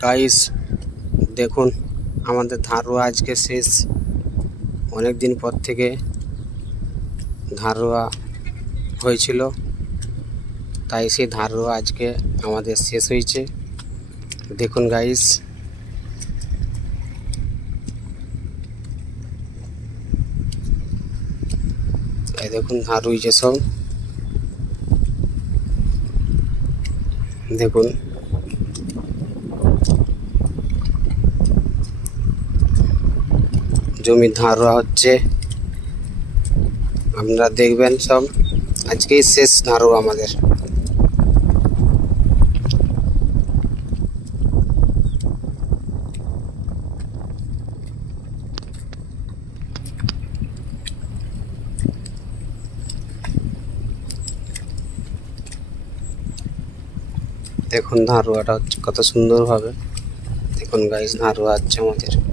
গাইস দেখুন আমাদের ধারুয়া আজকে শেষ। অনেক দিন পর থেকে ধারুয়া হয়েছিল, তাই সেই ধারুয়া আজকে আমাদের শেষ হয়েছে। দেখুন গাইস, এই দেখুন ধার হয়েছে সব। দেখুন জমি ধারুয়া হচ্ছে, আপনারা দেখবেন সব। আজকেই শেষ ধারুয়া আমাদের। দেখুন ধারুয়াটা হচ্ছে কত সুন্দরভাবে। দেখুন গাইস ধারুয়া হচ্ছে আমাদের।